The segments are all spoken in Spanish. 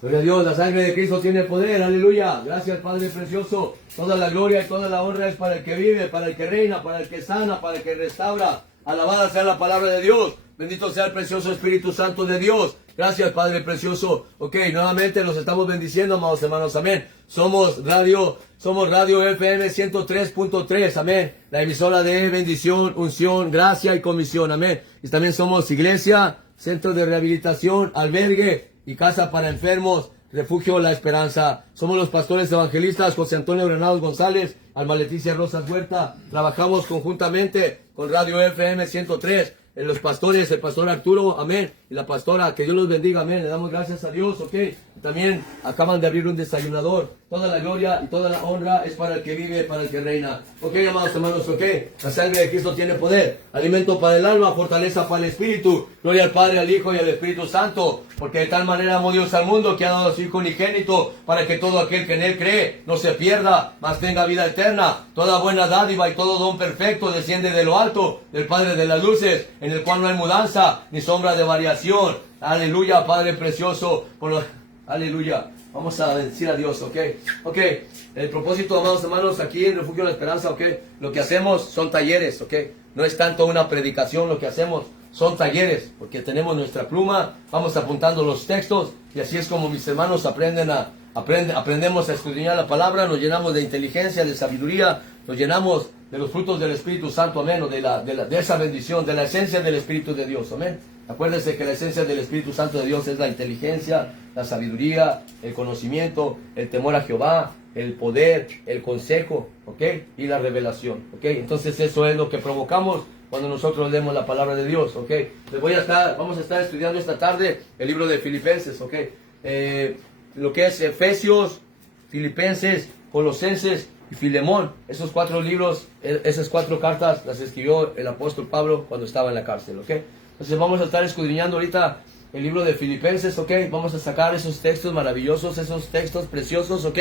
Gloria a Dios, la sangre de Cristo tiene poder, aleluya. Gracias, Padre precioso. Toda la gloria y toda la honra es para el que vive, para el que reina, para el que sana, para el que restaura. Alabada sea la palabra de Dios. Bendito sea el precioso Espíritu Santo de Dios. Gracias, Padre precioso. Ok, nuevamente los estamos bendiciendo, amados hermanos. Amén. Somos Radio FM 103.3. Amén. La emisora de bendición, unción, gracia y comisión. Amén. Y también somos iglesia, centro de rehabilitación, albergue y casa para enfermos, refugio La Esperanza. Somos los pastores evangelistas José Antonio Granados González, Alma Leticia Rosas Huerta. Trabajamos conjuntamente con Radio FM 103. Los pastores, el pastor Arturo, amén, y la pastora, que Dios los bendiga, amén. Le damos gracias a Dios, ok. También acaban de abrir un desayunador. Toda la gloria y toda la honra es para el que vive, para el que reina. Ok, amados hermanos, ok. La sangre de Cristo tiene poder. Alimento para el alma, fortaleza para el espíritu. Gloria al Padre, al Hijo y al Espíritu Santo. Porque de tal manera amó Dios al mundo que ha dado a su Hijo unigénito, para que todo aquel que en él cree no se pierda, mas tenga vida eterna. Toda buena dádiva y todo don perfecto desciende de lo alto, del Padre de las luces, en el cual no hay mudanza ni sombra de variación. Aleluya, Padre precioso. Aleluya. Vamos a decir a Dios, ¿ok? Ok, el propósito, amados hermanos, aquí en Refugio La Esperanza, ¿ok? Lo que hacemos son talleres, ¿ok? No es tanto una predicación, lo que hacemos son talleres, porque tenemos nuestra pluma, vamos apuntando los textos, y así es como mis hermanos aprendemos a escudriñar la palabra, nos llenamos de inteligencia, de sabiduría, nos llenamos de los frutos del Espíritu Santo, amén, o de esa bendición, de la esencia del Espíritu de Dios, amén. Acuérdense que la esencia del Espíritu Santo de Dios es la inteligencia, la sabiduría, el conocimiento, el temor a Jehová, el poder, el consejo, ¿ok? Y la revelación, ¿ok? Entonces eso es lo que provocamos cuando nosotros leemos la palabra de Dios, ¿ok? Vamos a estar estudiando esta tarde el libro de Filipenses, ¿ok? Lo que es Efesios, Filipenses, Colosenses y Filemón. Esos 4 libros, esas 4 cartas las escribió el apóstol Pablo cuando estaba en la cárcel, ¿ok? Entonces vamos a estar escudriñando ahorita el libro de Filipenses, ¿ok? Vamos a sacar esos textos maravillosos, esos textos preciosos, ¿ok?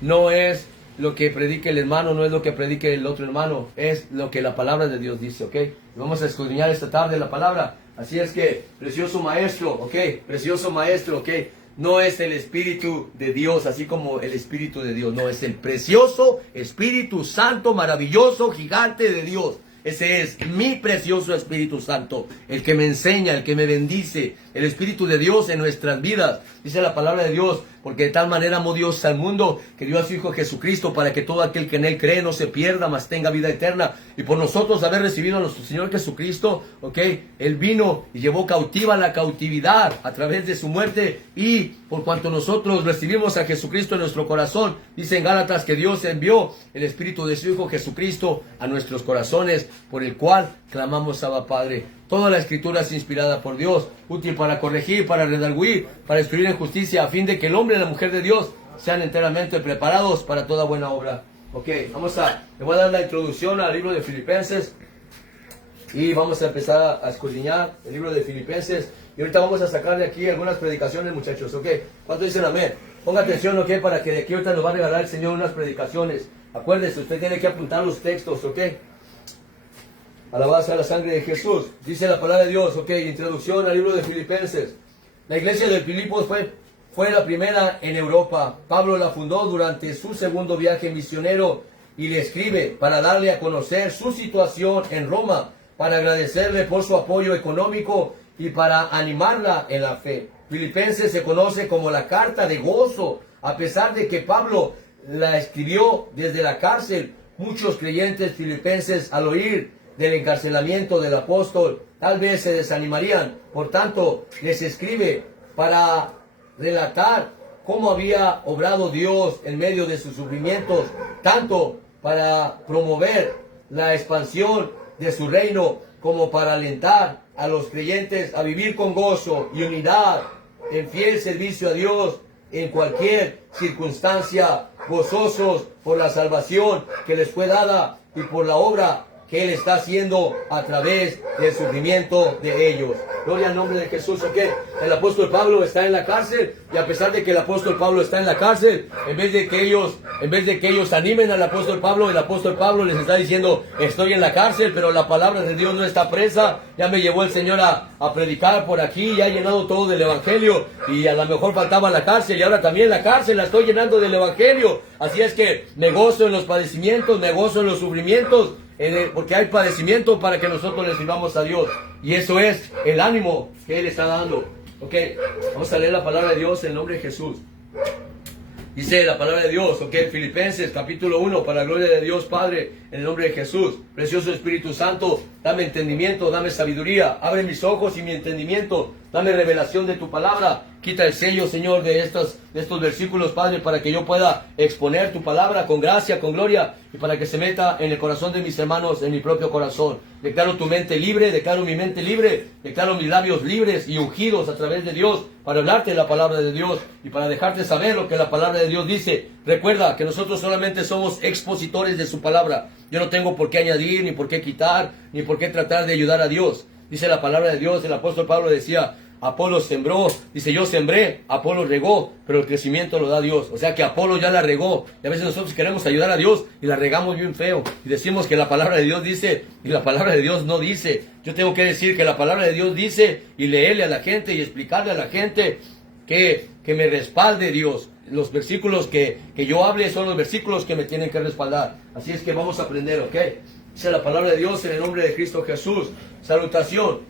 No es lo que predique el hermano, no es lo que predique el otro hermano, es lo que la palabra de Dios dice, ¿ok? Vamos a escudriñar esta tarde la palabra. Así es que, precioso maestro, ¿ok? Precioso maestro, ¿ok? No es el Espíritu de Dios, así como el Espíritu de Dios, no, es el precioso Espíritu Santo, maravilloso, gigante de Dios. Ese es mi precioso Espíritu Santo, el que me enseña, el que me bendice, el Espíritu de Dios en nuestras vidas. Dice la palabra de Dios, porque de tal manera amó Dios al mundo, que dio a su Hijo Jesucristo, para que todo aquel que en él cree no se pierda, mas tenga vida eterna. Y por nosotros haber recibido a nuestro Señor Jesucristo, ¿ok? Él vino y llevó cautiva la cautividad a través de su muerte, y por cuanto nosotros recibimos a Jesucristo en nuestro corazón, dice en Gálatas que Dios envió el Espíritu de su Hijo Jesucristo a nuestros corazones, por el cual clamamos Abba Padre. Toda la Escritura es inspirada por Dios, útil para corregir, para redarguir, para instruir en justicia, a fin de que el hombre y la mujer de Dios sean enteramente preparados para toda buena obra. Ok, le voy a dar la introducción al libro de Filipenses, y vamos a empezar a escudriñar el libro de Filipenses, y ahorita vamos a sacar de aquí algunas predicaciones, muchachos, ok. ¿Cuántos dicen amén? Ponga atención, ok, para que de aquí ahorita nos va a regalar el Señor unas predicaciones. Acuérdese, usted tiene que apuntar los textos, ok. Alabada sea la sangre de Jesús. Dice la palabra de Dios, ok, introducción al libro de Filipenses. La iglesia de Filipos fue la primera en Europa. Pablo la fundó durante su segundo viaje misionero y le escribe para darle a conocer su situación en Roma, para agradecerle por su apoyo económico y para animarla en la fe. Filipenses se conoce como la carta de gozo, a pesar de que Pablo la escribió desde la cárcel. Muchos creyentes filipenses, al oír del encarcelamiento del apóstol, tal vez se desanimarían. Por tanto, les escribe para relatar cómo había obrado Dios en medio de sus sufrimientos, tanto para promover la expansión de su reino, como para alentar a los creyentes a vivir con gozo y unidad en fiel servicio a Dios en cualquier circunstancia, gozosos por la salvación que les fue dada y por la obra que Él está haciendo a través del sufrimiento de ellos. Gloria al nombre de Jesús. ¿Ok? El apóstol Pablo está en la cárcel, y a pesar de que el apóstol Pablo está en la cárcel, en vez de que ellos animen al apóstol Pablo, el apóstol Pablo les está diciendo: estoy en la cárcel, pero la palabra de Dios no está presa. Ya me llevó el Señor a predicar por aquí, ya he llenado todo del evangelio, y a lo mejor faltaba la cárcel, y ahora también la cárcel la estoy llenando del evangelio. Así es que me gozo en los padecimientos, me gozo en los sufrimientos, porque hay padecimiento para que nosotros le sirvamos a Dios. Y eso es el ánimo que Él está dando. Ok, vamos a leer la palabra de Dios en el nombre de Jesús. Dice la palabra de Dios, ok, Filipenses capítulo 1, para la gloria de Dios Padre, en el nombre de Jesús. Precioso Espíritu Santo, dame entendimiento, dame sabiduría, abre mis ojos y mi entendimiento, dame revelación de tu palabra. Quita el sello, Señor, de estos versículos, Padre, para que yo pueda exponer tu palabra con gracia, con gloria, y para que se meta en el corazón de mis hermanos, en mi propio corazón. Declaro tu mente libre, declaro mi mente libre, declaro mis labios libres y ungidos a través de Dios, para hablarte la palabra de Dios y para dejarte saber lo que la palabra de Dios dice. Recuerda que nosotros solamente somos expositores de su palabra. Yo no tengo por qué añadir, ni por qué quitar, ni por qué tratar de ayudar a Dios. Dice la palabra de Dios, el apóstol Pablo decía: Apolo sembró, dice, yo sembré, Apolo regó, pero el crecimiento lo da Dios. O sea que Apolo ya la regó, y a veces nosotros queremos ayudar a Dios y la regamos bien feo, y decimos que la palabra de Dios dice, y la palabra de Dios no dice. Yo tengo que decir que la palabra de Dios dice, y leerle a la gente y explicarle a la gente que me respalde Dios. Los versículos que yo hable son los versículos que me tienen que respaldar. Así es que vamos a aprender, ¿ok? Dice la palabra de Dios en el nombre de Cristo Jesús. Salutación.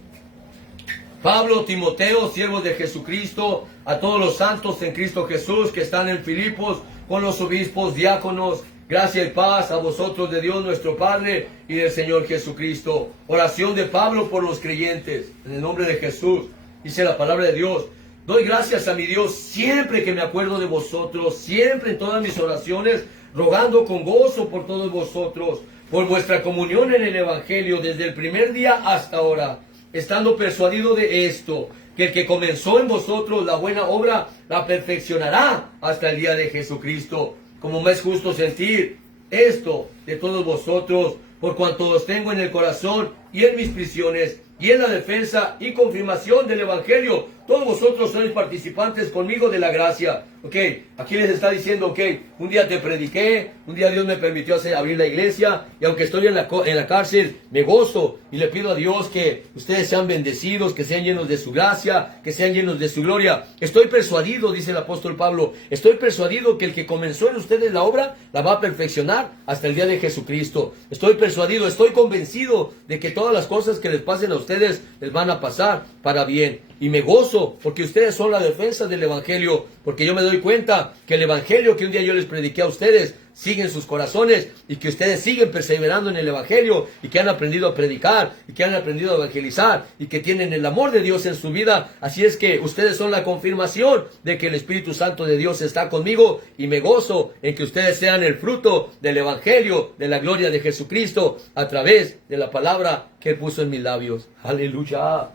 Pablo, Timoteo, siervos de Jesucristo, a todos los santos en Cristo Jesús que están en Filipos, con los obispos, diáconos, gracia y paz a vosotros de Dios nuestro Padre y del Señor Jesucristo. Oración de Pablo por los creyentes, en el nombre de Jesús. Dice la palabra de Dios: doy gracias a mi Dios siempre que me acuerdo de vosotros, siempre en todas mis oraciones, rogando con gozo por todos vosotros, por vuestra comunión en el Evangelio desde el primer día hasta ahora, estando persuadido de esto, que el que comenzó en vosotros la buena obra, la perfeccionará hasta el día de Jesucristo. Como me es justo sentir esto de todos vosotros, por cuanto os tengo en el corazón y en mis prisiones, y en la defensa y confirmación del Evangelio. Todos vosotros sois participantes conmigo de la gracia. Ok, aquí les está diciendo, ok, un día te prediqué, un día Dios me permitió abrir la iglesia, y aunque estoy en la cárcel, me gozo y le pido a Dios que ustedes sean bendecidos, que sean llenos de su gracia, que sean llenos de su gloria. Estoy persuadido, dice el apóstol Pablo, estoy persuadido que el que comenzó en ustedes la obra, la va a perfeccionar hasta el día de Jesucristo. Estoy persuadido, estoy convencido de que todas las cosas que les pasen a ustedes les van a pasar para bien. Y me gozo porque ustedes son la defensa del Evangelio, porque yo me doy cuenta que el Evangelio que un día yo les prediqué a ustedes sigue en sus corazones, y que ustedes siguen perseverando en el Evangelio, y que han aprendido a predicar, y que han aprendido a evangelizar, y que tienen el amor de Dios en su vida. Así es que ustedes son la confirmación de que el Espíritu Santo de Dios está conmigo, y me gozo en que ustedes sean el fruto del Evangelio, de la gloria de Jesucristo, a través de la palabra que Él puso en mis labios. Aleluya.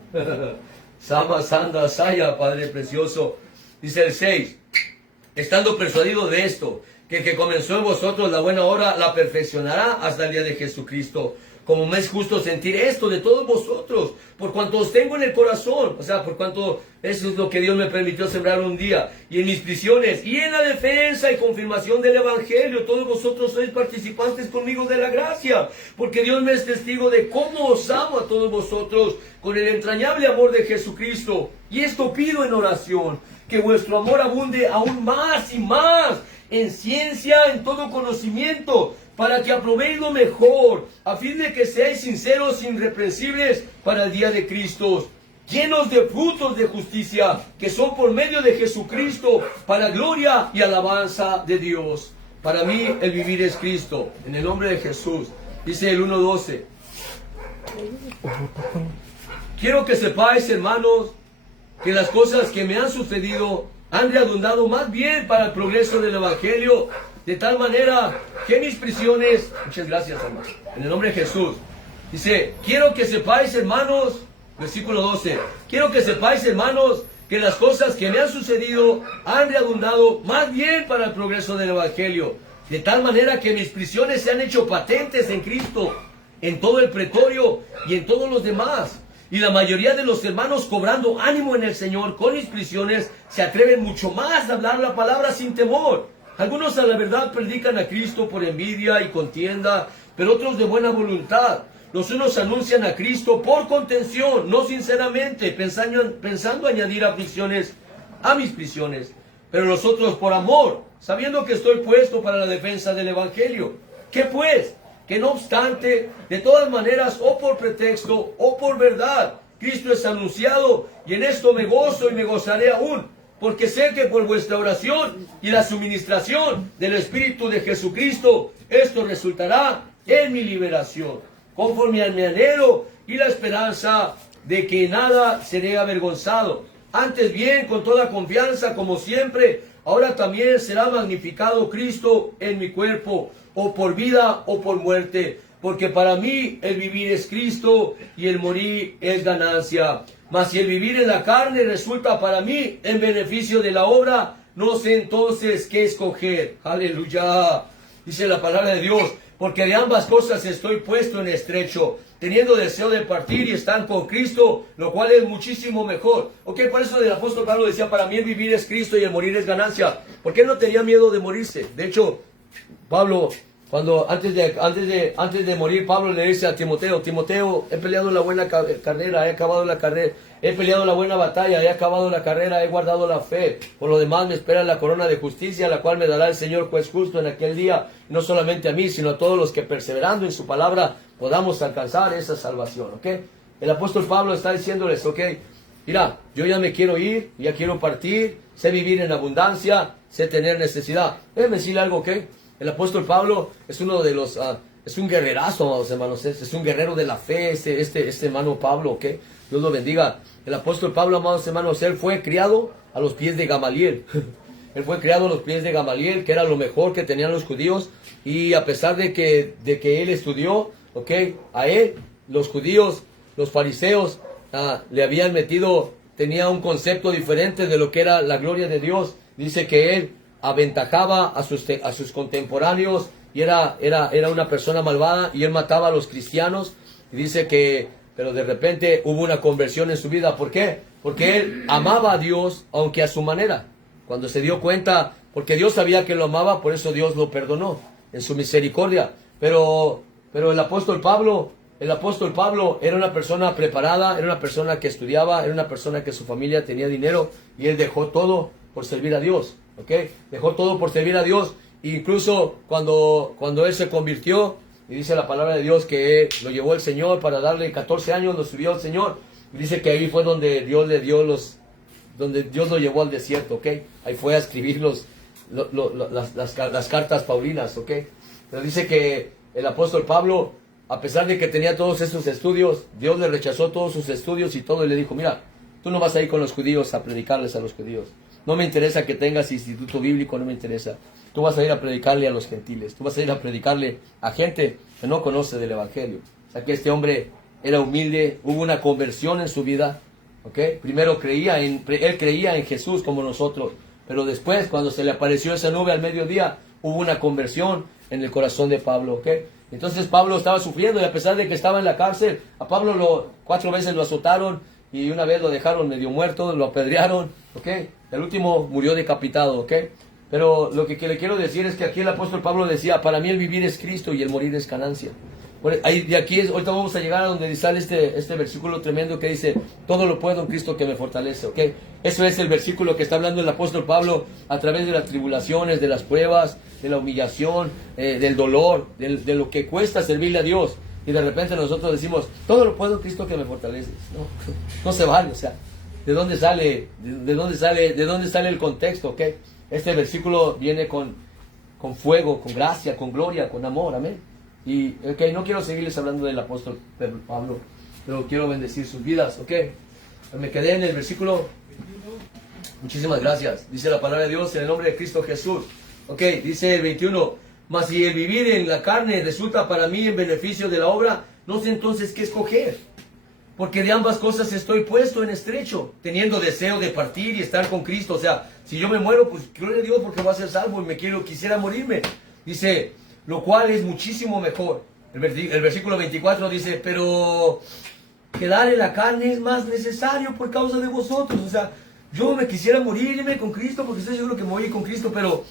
Sama Sanda Saya, Padre precioso. Dice el 6: estando persuadido de esto, que el que comenzó en vosotros la buena obra la perfeccionará hasta el día de Jesucristo. Como me es justo sentir esto de todos vosotros, por cuanto os tengo en el corazón, o sea, por cuanto eso es lo que Dios me permitió sembrar un día, y en mis prisiones, y en la defensa y confirmación del Evangelio. Todos vosotros sois participantes conmigo de la gracia, porque Dios me es testigo de cómo os amo a todos vosotros con el entrañable amor de Jesucristo. Y esto pido en oración, que vuestro amor abunde aún más y más en ciencia, en todo conocimiento, para que aprobéis lo mejor, a fin de que seáis sinceros e irreprensibles para el día de Cristo, llenos de frutos de justicia, que son por medio de Jesucristo, para gloria y alabanza de Dios. Para mí el vivir es Cristo, en el nombre de Jesús. Dice el 1:12. Quiero que sepáis, hermanos, que las cosas que me han sucedido han redundado más bien para el progreso del Evangelio, de tal manera que mis prisiones... Muchas gracias, hermano. En el nombre de Jesús. Dice, quiero que sepáis, hermanos, versículo 12, quiero que sepáis, hermanos, que las cosas que me han sucedido han redundado más bien para el progreso del Evangelio, de tal manera que mis prisiones se han hecho patentes en Cristo. en todo el pretorio y en todos los demás. Y la mayoría de los hermanos, cobrando ánimo en el Señor con mis prisiones, se atreven mucho más a hablar la palabra sin temor. Algunos a la verdad predican a Cristo por envidia y contienda, pero otros de buena voluntad. Los unos anuncian a Cristo por contención, no sinceramente, pensando añadir aflicciones a mis prisiones, pero los otros por amor, sabiendo que estoy puesto para la defensa del Evangelio. ¿Qué pues? Que no obstante, de todas maneras, o por pretexto, o por verdad, Cristo es anunciado, y en esto me gozo y me gozaré aún, porque sé que por vuestra oración y la suministración del Espíritu de Jesucristo, esto resultará en mi liberación, conforme a mi anhelo y la esperanza de que nada seré avergonzado. Antes bien, con toda confianza, como siempre, ahora también será magnificado Cristo en mi cuerpo, o por vida o por muerte, porque para mí el vivir es Cristo y el morir es ganancia. Mas si el vivir en la carne resulta para mí en beneficio de la obra, no sé entonces qué escoger. Aleluya. Dice la palabra de Dios, porque de ambas cosas estoy puesto en estrecho, teniendo deseo de partir y estar con Cristo, lo cual es muchísimo mejor. Ok, por eso el apóstol Pablo decía, para mí el vivir es Cristo y el morir es ganancia. Porque él no tenía miedo de morirse. De hecho, Pablo, antes de morir, Pablo le dice a Timoteo, Timoteo, he peleado la buena carrera, he acabado la carrera, he peleado la buena batalla, he acabado la carrera, he guardado la fe. Por lo demás me espera la corona de justicia, la cual me dará el Señor juez justo en aquel día, no solamente a mí, sino a todos los que perseverando en su palabra podamos alcanzar esa salvación. ¿Ok? El apóstol Pablo está diciéndoles, ok, mira, yo ya me quiero ir, ya quiero partir, sé vivir en abundancia, sé tener necesidad. Déjenme decirle algo, ¿ok? El apóstol Pablo es uno de los, es un guerrerazo, amados hermanos, es un guerrero de la fe, este hermano Pablo, ¿ok? Dios lo bendiga. El apóstol Pablo, amados hermanos, él fue criado a los pies de Gamaliel. Él fue criado a los pies de Gamaliel, que era lo mejor que tenían los judíos, y a pesar de que él estudió, ¿ok? A él, los judíos, los fariseos, le habían metido, tenía un concepto diferente de lo que era la gloria de Dios. Dice que él aventajaba a sus contemporáneos y era una persona malvada, y él mataba a los cristianos. Y dice que, pero de repente hubo una conversión en su vida. ¿Por qué? Porque él amaba a Dios, aunque a su manera. Cuando se dio cuenta, porque Dios sabía que lo amaba, por eso Dios lo perdonó en su misericordia. Pero el apóstol Pablo era una persona preparada, era una persona que estudiaba, era una persona que su familia tenía dinero, y él dejó todo por servir a Dios. ¿Ok? Dejó todo por servir a Dios. Incluso cuando él se convirtió, y dice la palabra de Dios que lo llevó el Señor para darle 14 años, lo subió el Señor. Y dice que ahí fue donde Dios le dio donde Dios lo llevó al desierto, ¿ok? Ahí fue a escribir las cartas paulinas, ¿ok? Pero dice que el apóstol Pablo, a pesar de que tenía todos esos estudios, Dios le rechazó todos sus estudios y todo, y le dijo, mira, tú no vas a ir con los judíos a predicarles a los judíos. No me interesa que tengas instituto bíblico, no me interesa. Tú vas a ir a predicarle a los gentiles. Tú vas a ir a predicarle a gente que no conoce del Evangelio. O sea que este hombre era humilde, hubo una conversión en su vida. ¿Ok? Primero él creía en Jesús como nosotros. Pero después, cuando se le apareció esa nube al mediodía, hubo una conversión en el corazón de Pablo. ¿Ok? Entonces Pablo estaba sufriendo, y a pesar de que estaba en la cárcel, a Pablo 4 veces lo azotaron, y una vez lo dejaron medio muerto, lo apedrearon, ¿ok? El último murió decapitado, ¿ok? Pero lo que le quiero decir es que aquí el apóstol Pablo decía, para mí el vivir es Cristo y el morir es ganancia. Bueno, ahorita vamos a llegar a donde sale este versículo tremendo que dice, todo lo puedo en Cristo que me fortalece, ¿ok? Eso es el versículo que está hablando el apóstol Pablo a través de las tribulaciones, de las pruebas, de la humillación, del dolor, de lo que cuesta servirle a Dios. Y de repente nosotros decimos, todo lo puedo en Cristo que me fortalece. No se vale, o sea, ¿de dónde sale el contexto? ¿Ok? Este versículo viene con fuego, con gracia, con gloria, con amor, amén. Y no quiero seguirles hablando del apóstol Pablo, pero quiero bendecir sus vidas, ¿ok? Me quedé en el versículo. Muchísimas gracias. Dice la palabra de Dios en el nombre de Cristo Jesús. Ok, dice el 21. Mas si el vivir en la carne resulta para mí en beneficio de la obra, no sé entonces qué escoger. Porque de ambas cosas estoy puesto en estrecho, teniendo deseo de partir y estar con Cristo. O sea, si yo me muero, pues gloria a Dios porque voy a ser salvo y quisiera morirme. Dice, lo cual es muchísimo mejor. El versículo 24 dice, pero quedar en la carne es más necesario por causa de vosotros. O sea, yo me quisiera morirme con Cristo porque estoy seguro que me voy a ir con Cristo, pero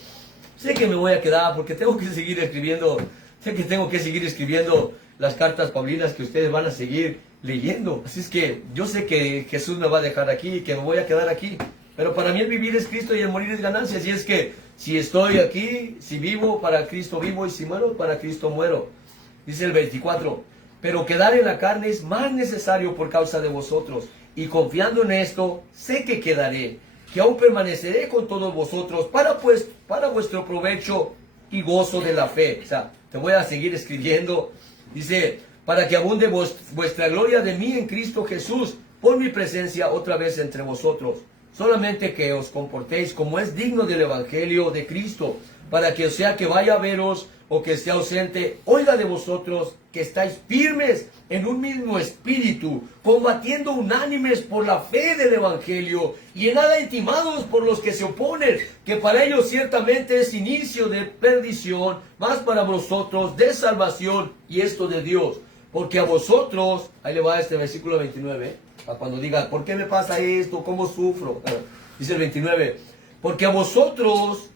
sé que me voy a quedar porque tengo que seguir escribiendo. Sé que tengo que seguir escribiendo las cartas paulinas que ustedes van a seguir leyendo. Así es que yo sé que Jesús me va a dejar aquí y que me voy a quedar aquí. Pero para mí el vivir es Cristo y el morir es ganancia. Así es que si estoy aquí, si vivo, para Cristo vivo, y si muero, para Cristo muero. Dice el 24, pero quedar en la carne es más necesario por causa de vosotros. Y confiando en esto, sé que quedaré, que aún permaneceré con todos vosotros para vuestro provecho y gozo de la fe. O sea, te voy a seguir escribiendo. Dice, para que abunde vuestra gloria de mí en Cristo Jesús, por mi presencia otra vez entre vosotros. Solamente que os comportéis como es digno del Evangelio de Cristo, para que sea que vaya a veros o que esté ausente, oiga de vosotros que estáis firmes en un mismo espíritu, combatiendo unánimes por la fe del Evangelio, y en nada intimados por los que se oponen, que para ellos ciertamente es inicio de perdición, mas para vosotros de salvación, y esto de Dios. Porque a vosotros, ahí le va este versículo 29, a cuando diga, ¿por qué me pasa esto? ¿Cómo sufro? Dice el 29, porque a vosotros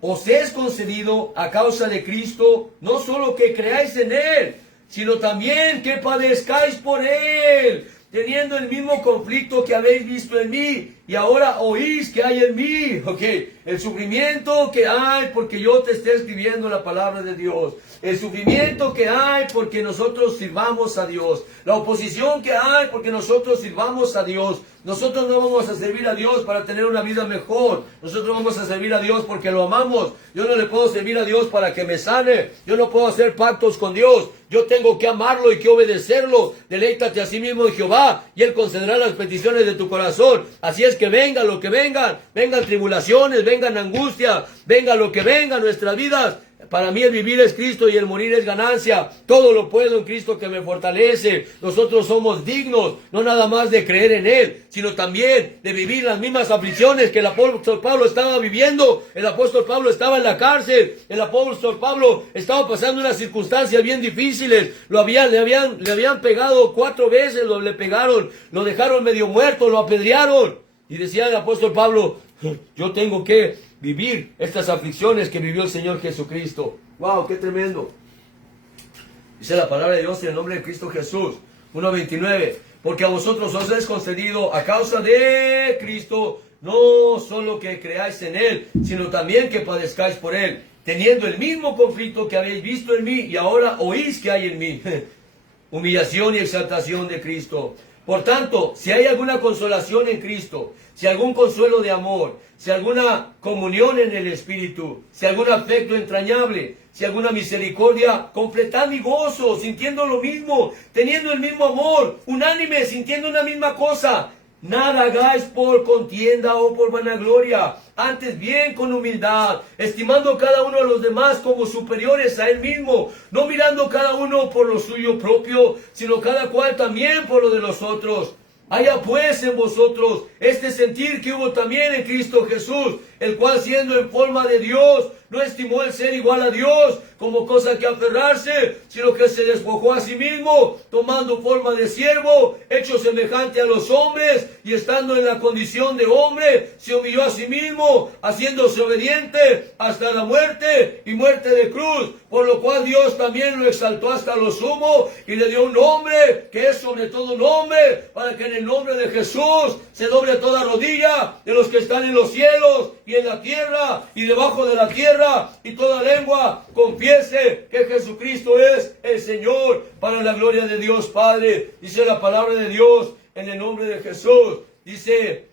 os es concedido a causa de Cristo, no solo que creáis en Él, sino también que padezcáis por Él, teniendo el mismo conflicto que habéis visto en mí, y ahora oís que hay en mí. Ok, el sufrimiento que hay porque yo te esté escribiendo la palabra de Dios, el sufrimiento que hay porque nosotros sirvamos a Dios, la oposición que hay porque nosotros sirvamos a Dios. Nosotros no vamos a servir a Dios para tener una vida mejor. Nosotros vamos a servir a Dios porque lo amamos. Yo no le puedo servir a Dios para que me sane. Yo no puedo hacer pactos con Dios. Yo tengo que amarlo y que obedecerlo. Deleítate a sí mismo en Jehová y Él concederá las peticiones de tu corazón. Así es que venga lo que vengan. Vengan tribulaciones, vengan angustia, venga lo que venga en nuestras vidas. Para mí el vivir es Cristo y el morir es ganancia. Todo lo puedo en Cristo que me fortalece. Nosotros somos dignos, no nada más de creer en Él, sino también de vivir las mismas aflicciones que el apóstol Pablo estaba viviendo. El apóstol Pablo estaba en la cárcel. El apóstol Pablo estaba pasando unas circunstancias bien difíciles. Le habían pegado 4 veces, le pegaron, lo dejaron medio muerto, lo apedrearon. Y decía el apóstol Pablo, yo tengo que vivir estas aflicciones que vivió el Señor Jesucristo. ¡Wow! ¡Qué tremendo! Dice la palabra de Dios en el nombre de Cristo Jesús. 1:29. Porque a vosotros os es concedido a causa de Cristo, no solo que creáis en Él, sino también que padezcáis por Él, teniendo el mismo conflicto que habéis visto en mí y ahora oís que hay en mí. Humillación y exaltación de Cristo. Por tanto, si hay alguna consolación en Cristo, si algún consuelo de amor, si alguna comunión en el Espíritu, si algún afecto entrañable, si alguna misericordia, completad mi gozo, sintiendo lo mismo, teniendo el mismo amor, unánime, sintiendo una misma cosa. Nada hagáis por contienda o por vanagloria, antes bien con humildad, estimando cada uno a los demás como superiores a él mismo, no mirando cada uno por lo suyo propio, sino cada cual también por lo de los otros. Haya pues en vosotros este sentir que hubo también en Cristo Jesús, el cual siendo en forma de Dios, no estimó el ser igual a Dios como cosa que aferrarse, sino que se despojó a sí mismo, tomando forma de siervo, hecho semejante a los hombres, y estando en la condición de hombre, se humilló a sí mismo, haciéndose obediente hasta la muerte y muerte de cruz, por lo cual Dios también lo exaltó hasta lo sumo, y le dio un nombre que es sobre todo nombre, para que en el nombre de Jesús se doble toda rodilla de los que están en los cielos y en la tierra y debajo de la tierra, y toda lengua confiese que Jesucristo es el Señor, para la gloria de Dios Padre. Dice la palabra de Dios en el nombre de Jesús. Dice,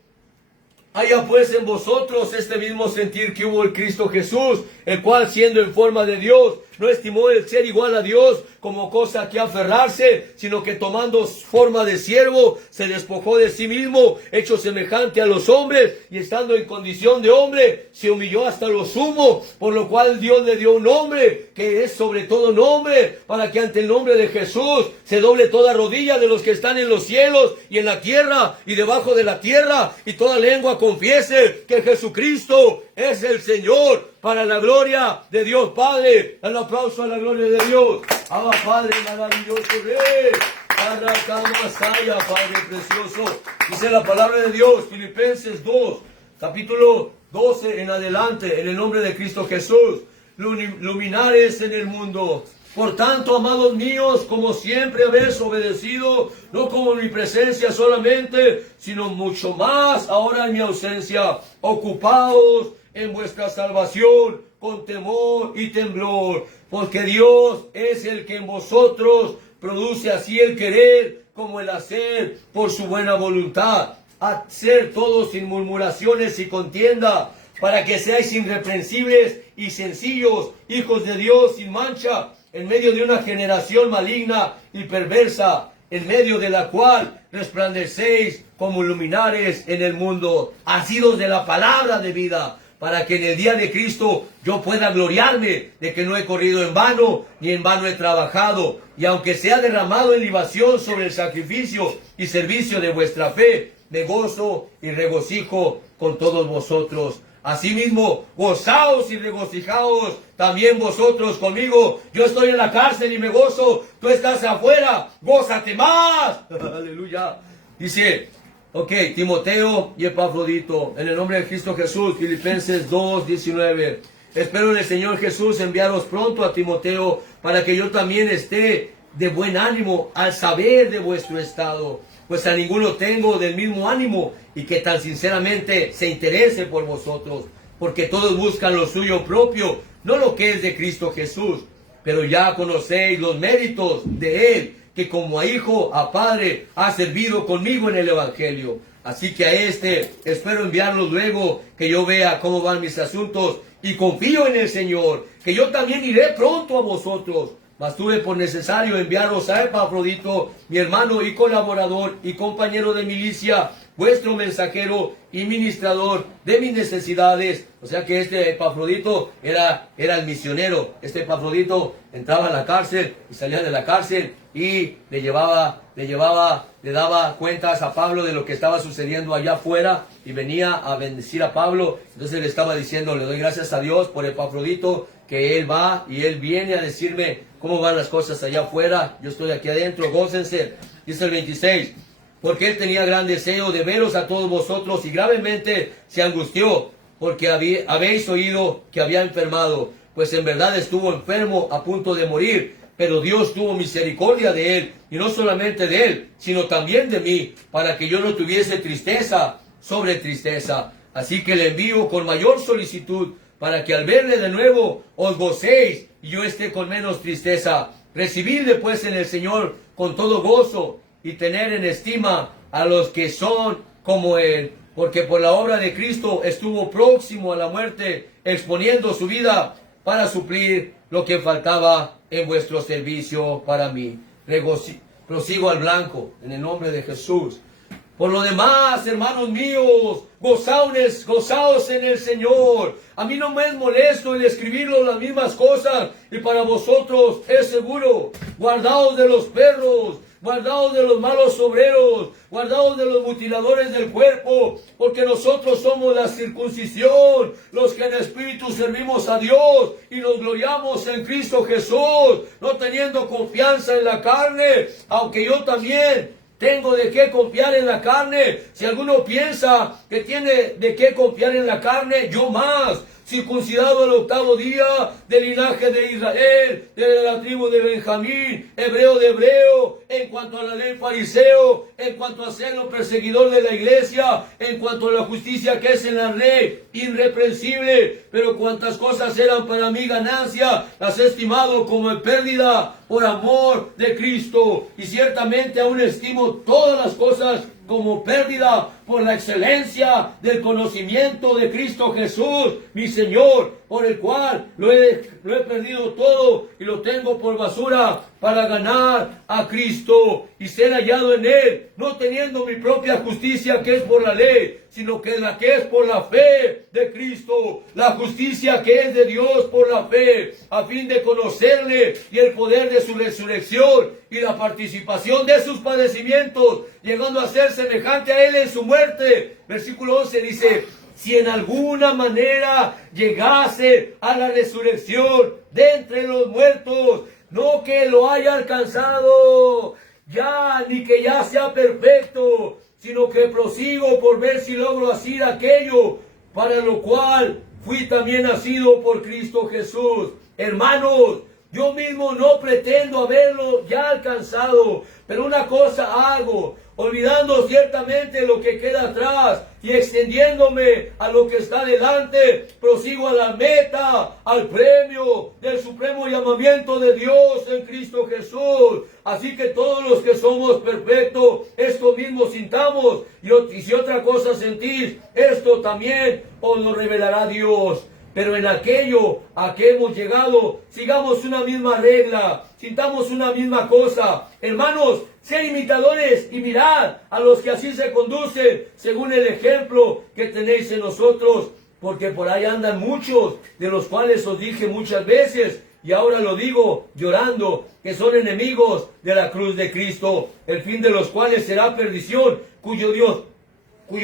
haya pues en vosotros este mismo sentir que hubo en Cristo Jesús, el cual siendo en forma de Dios, no estimó el ser igual a Dios como cosa que aferrarse, sino que tomando forma de siervo, se despojó de sí mismo, hecho semejante a los hombres, y estando en condición de hombre, se humilló hasta lo sumo, por lo cual Dios le dio un nombre, que es sobre todo nombre, para que ante el nombre de Jesús se doble toda rodilla de los que están en los cielos y en la tierra y debajo de la tierra, y toda lengua confiese que Jesucristo es el Señor, para la gloria de Dios Padre. Un aplauso a la gloria de Dios. Abba Padre maravilloso, Rey. Arracamasaya, Padre precioso. Dice la palabra de Dios, Filipenses 2, capítulo 12 en adelante, en el nombre de Cristo Jesús. Luminares en el mundo. Por tanto, amados míos, como siempre habéis obedecido, no como en mi presencia solamente, sino mucho más ahora en mi ausencia, ocupaos en vuestra salvación con temor y temblor, porque Dios es el que en vosotros produce así el querer como el hacer por su buena voluntad. Hacer todo sin murmuraciones y contienda, para que seáis irreprensibles y sencillos, hijos de Dios sin mancha, en medio de una generación maligna y perversa, en medio de la cual resplandecéis como luminares en el mundo, asidos de la palabra de vida, para que en el día de Cristo yo pueda gloriarme de que no he corrido en vano, ni en vano he trabajado, y aunque sea derramado en libación sobre el sacrificio y servicio de vuestra fe, me gozo y regocijo con todos vosotros. Asimismo, gozaos y regocijaos también vosotros conmigo. Yo estoy en la cárcel y me gozo. Tú estás afuera, gózate más. Aleluya. Dice, Timoteo y Epafrodito, en el nombre de Cristo Jesús, Filipenses 2, 19. Espero en el Señor Jesús enviaros pronto a Timoteo, para que yo también esté de buen ánimo al saber de vuestro estado. Pues a ninguno tengo del mismo ánimo, y que tan sinceramente se interese por vosotros, porque todos buscan lo suyo propio, no lo que es de Cristo Jesús. Pero ya conocéis los méritos de Él, que como a hijo, a padre, ha servido conmigo en el Evangelio. Así que a este espero enviarlo luego que yo vea cómo van mis asuntos, y confío en el Señor, que yo también iré pronto a vosotros. Mas tuve por necesario enviaros a Epafrodito, mi hermano y colaborador y compañero de milicia, vuestro mensajero y ministrador de mis necesidades. O sea que este Epafrodito era el misionero. Este Epafrodito entraba a la cárcel y salía de la cárcel y le daba cuentas a Pablo de lo que estaba sucediendo allá afuera, y venía a bendecir a Pablo. Entonces le estaba diciendo, le doy gracias a Dios por Epafrodito, que él va y él viene a decirme cómo van las cosas allá afuera. Yo estoy aquí adentro, gócense. Dice el 26, porque él tenía gran deseo de veros a todos vosotros, y gravemente se angustió, porque habéis oído que había enfermado, pues en verdad estuvo enfermo a punto de morir, pero Dios tuvo misericordia de él, y no solamente de él, sino también de mí, para que yo no tuviese tristeza sobre tristeza. Así que le envío con mayor solicitud, para que al verle de nuevo os gocéis y yo esté con menos tristeza. Recibidle pues en el Señor con todo gozo, y tener en estima a los que son como Él, porque por la obra de Cristo estuvo próximo a la muerte, exponiendo su vida para suplir lo que faltaba en vuestro servicio para mí. Prosigo al blanco en el nombre de Jesús. Por lo demás, hermanos míos, gozaos en el Señor. A mí no me es molesto el escribiros las mismas cosas, y para vosotros es seguro. Guardaos de los perros, guardaos de los malos obreros, guardaos de los mutiladores del cuerpo, porque nosotros somos la circuncisión, los que en espíritu servimos a Dios y nos gloriamos en Cristo Jesús, no teniendo confianza en la carne, aunque yo también tengo de qué confiar en la carne. Si alguno piensa que tiene de qué confiar en la carne, yo más. Circuncidado al 8º día, del linaje de Israel, de la tribu de Benjamín, hebreo de hebreo, en cuanto a la ley fariseo, en cuanto a ser lo perseguidor de la iglesia, en cuanto a la justicia que es en la ley, irreprensible. Pero cuantas cosas eran para mí ganancia, las he estimado como en pérdida por amor de Cristo. Y ciertamente aún estimo todas las cosas como pérdida por la excelencia del conocimiento de Cristo Jesús, mi Señor, por el cual lo he perdido todo y lo tengo por basura para ganar a Cristo y ser hallado en Él, no teniendo mi propia justicia que es por la ley, sino que la que es por la fe de Cristo, la justicia que es de Dios por la fe, a fin de conocerle y el poder de su resurrección y la participación de sus padecimientos, llegando a ser semejante a Él en su muerte. Versículo 11 dice, si en alguna manera llegase a la resurrección de entre los muertos, no que lo haya alcanzado ya, ni que ya sea perfecto, sino que prosigo por ver si logro hacer aquello para lo cual fui también nacido por Cristo Jesús. Hermanos, yo mismo no pretendo haberlo ya alcanzado, pero una cosa hago, olvidando ciertamente lo que queda atrás y extendiéndome a lo que está delante, prosigo a la meta, al premio del supremo llamamiento de Dios en Cristo Jesús. Así que todos los que somos perfectos, esto mismo sintamos, y si otra cosa sentís, esto también os lo revelará Dios. Pero en aquello a que hemos llegado, sigamos una misma regla, sintamos una misma cosa. Hermanos, sed imitadores y mirad a los que así se conducen, según el ejemplo que tenéis en nosotros. Porque por ahí andan muchos, de los cuales os dije muchas veces, y ahora lo digo llorando, que son enemigos de la cruz de Cristo, el fin de los cuales será perdición, cuyo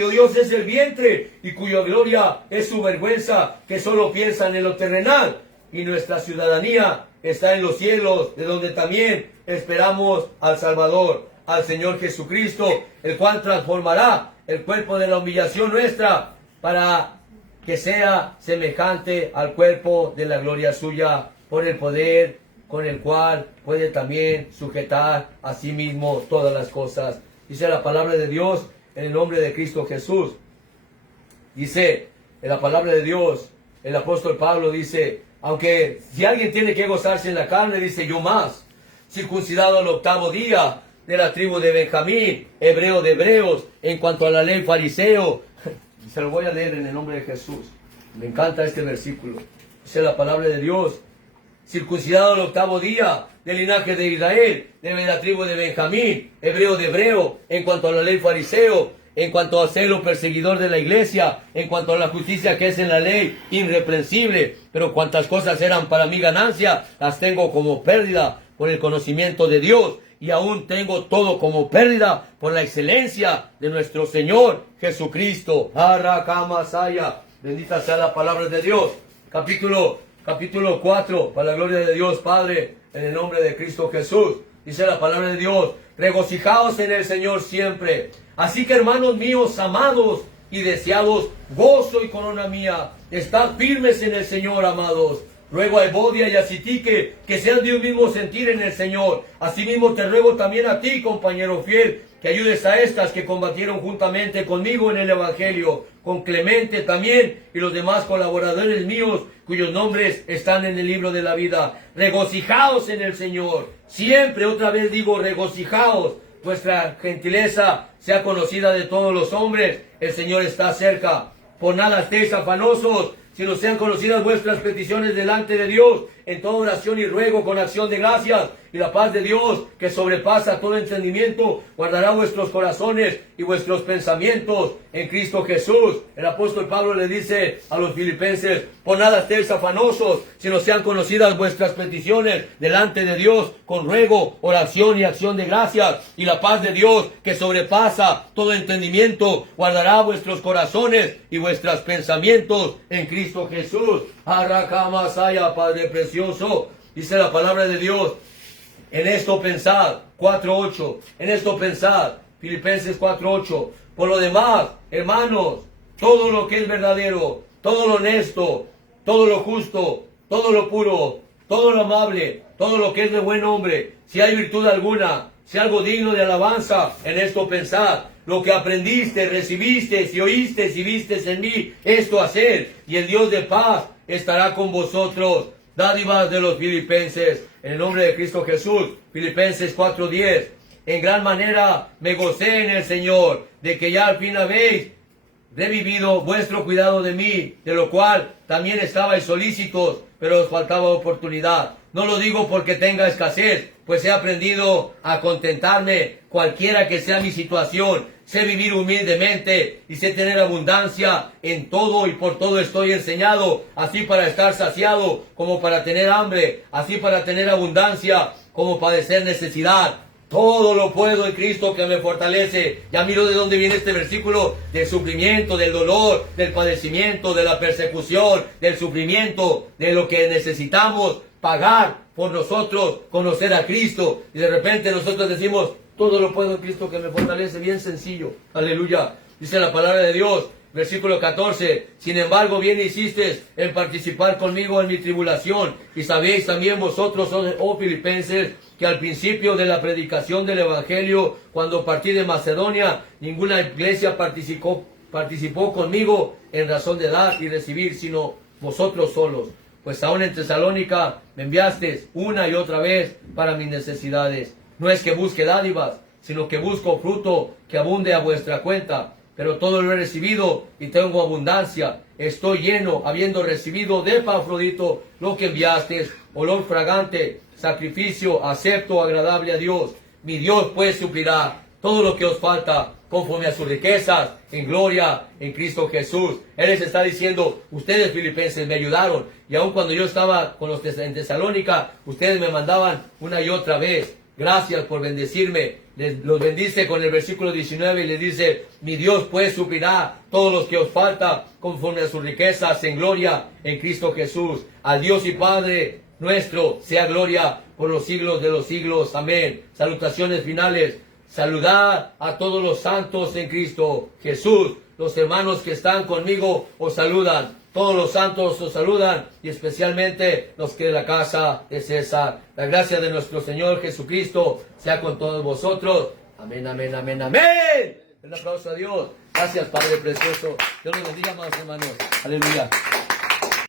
Dios es el vientre y cuya gloria es su vergüenza, que solo piensan en lo terrenal. Y nuestra ciudadanía está en los cielos, de donde también esperamos al Salvador, al Señor Jesucristo, el cual transformará el cuerpo de la humillación nuestra para que sea semejante al cuerpo de la gloria suya, por el poder con el cual puede también sujetar a sí mismo todas las cosas. Dice la palabra de Dios en el nombre de Cristo Jesús. Dice en la palabra de Dios, el apóstol Pablo dice, aunque si alguien tiene que gozarse en la carne, dice yo más, circuncidado al 8º día, de la tribu de Benjamín, hebreo de hebreos, en cuanto a la ley fariseo. Se lo voy a leer en el nombre de Jesús. Me encanta este versículo. Dice la palabra de Dios, circuncidado al 8º día, del linaje de Israel, de la tribu de Benjamín, hebreo de hebreo, en cuanto a la ley fariseo, en cuanto a celo perseguidor de la iglesia, en cuanto a la justicia que es en la ley, irreprensible. Pero cuantas cosas eran para mi ganancia, las tengo como pérdida por el conocimiento de Dios, y aún tengo todo como pérdida por la excelencia de nuestro Señor Jesucristo. Arakamasaya, bendita sea la palabra de Dios. Capítulo 4, para la gloria de Dios Padre, en el nombre de Cristo Jesús. Dice la palabra de Dios, regocijaos en el Señor siempre. Así que, hermanos míos, amados y deseados, gozo y corona mía, estad firmes en el Señor, amados. Ruego a Evodia y a Sitique que sean de un mismo sentir en el Señor. Asimismo te ruego también a ti, compañero fiel, que ayudes a estas que combatieron juntamente conmigo en el Evangelio, con Clemente también y los demás colaboradores míos, cuyos nombres están en el libro de la vida. Regocijaos en el Señor. Siempre, otra vez digo, regocijaos. Vuestra gentileza sea conocida de todos los hombres. El Señor está cerca. Por nada estéis afanosos, sino sean conocidas vuestras peticiones delante de Dios, en toda oración y ruego con acción de gracias, y la paz de Dios, que sobrepasa todo entendimiento, guardará vuestros corazones y vuestros pensamientos en Cristo Jesús. El apóstol Pablo le dice a los filipenses, por nada estéis afanosos, sino sean conocidas vuestras peticiones delante de Dios, con ruego, oración y acción de gracias, y la paz de Dios, que sobrepasa todo entendimiento, guardará vuestros corazones y vuestros pensamientos en Cristo Jesús. Arrakamasaya, Padre precioso, dice la palabra de Dios. En esto pensad, 4:8, en esto pensad, Filipenses 4:8. Por lo demás, hermanos, todo lo que es verdadero, todo lo honesto, todo lo justo, todo lo puro, todo lo amable, todo lo que es de buen nombre, si hay virtud alguna, si algo digno de alabanza, en esto pensad. Lo que aprendiste, recibiste, y oíste, y vistes en mí, esto hacer, y el Dios de paz estará con vosotros. Dádivas de los filipenses, en el nombre de Cristo Jesús. Filipenses 4:10. En gran manera me gocé en el Señor, de que ya al fin habéis revivido vuestro cuidado de mí, de lo cual también estabais solícitos, pero os faltaba oportunidad. No lo digo porque tenga escasez, pues he aprendido a contentarme cualquiera que sea mi situación. Sé vivir humildemente y sé tener abundancia en todo, y por todo estoy enseñado, así para estar saciado como para tener hambre, así para tener abundancia como padecer necesidad. Todo lo puedo en Cristo que me fortalece. Ya miro de dónde viene este versículo: del sufrimiento, del dolor, del padecimiento, de la persecución, del sufrimiento, de lo que necesitamos. pagar por nosotros, conocer a Cristo. Y de repente nosotros decimos, todo lo puedo en Cristo que me fortalece. Bien sencillo. Aleluya. Dice la palabra de Dios, versículo 14. Sin embargo, bien hiciste en participar conmigo en mi tribulación. Y sabéis también vosotros, oh filipenses, que al principio de la predicación del Evangelio, cuando partí de Macedonia, ninguna iglesia participó conmigo en razón de dar y recibir, sino vosotros solos. Pues aún en Tesalónica me enviasteis una y otra vez para mis necesidades. No es que busque dádivas, sino que busco fruto que abunde a vuestra cuenta. Pero todo lo he recibido y tengo abundancia. Estoy lleno, habiendo recibido de Epafrodito lo que enviasteis, olor fragante, sacrificio acepto, agradable a Dios. Mi Dios pues suplirá todo lo que os falta, conforme a sus riquezas, en gloria, en Cristo Jesús. Él les está diciendo, ustedes filipenses me ayudaron, y aun cuando yo estaba con los en Tesalónica, ustedes me mandaban una y otra vez. Gracias por bendecirme. Los bendice con el versículo 19 y les dice, mi Dios pues suplirá todos los que os falta, conforme a sus riquezas, en gloria, en Cristo Jesús. Al Dios y Padre nuestro sea gloria por los siglos de los siglos. Amén. Salutaciones finales. Saludad a todos los santos en Cristo Jesús. Los hermanos que están conmigo os saludan. Todos los santos os saludan, y especialmente los que de la casa de César. La gracia de nuestro Señor Jesucristo sea con todos vosotros. Amén, amén, amén, amén. Un aplauso a Dios. Gracias, Padre precioso. Dios los bendiga, amados hermanos. Aleluya.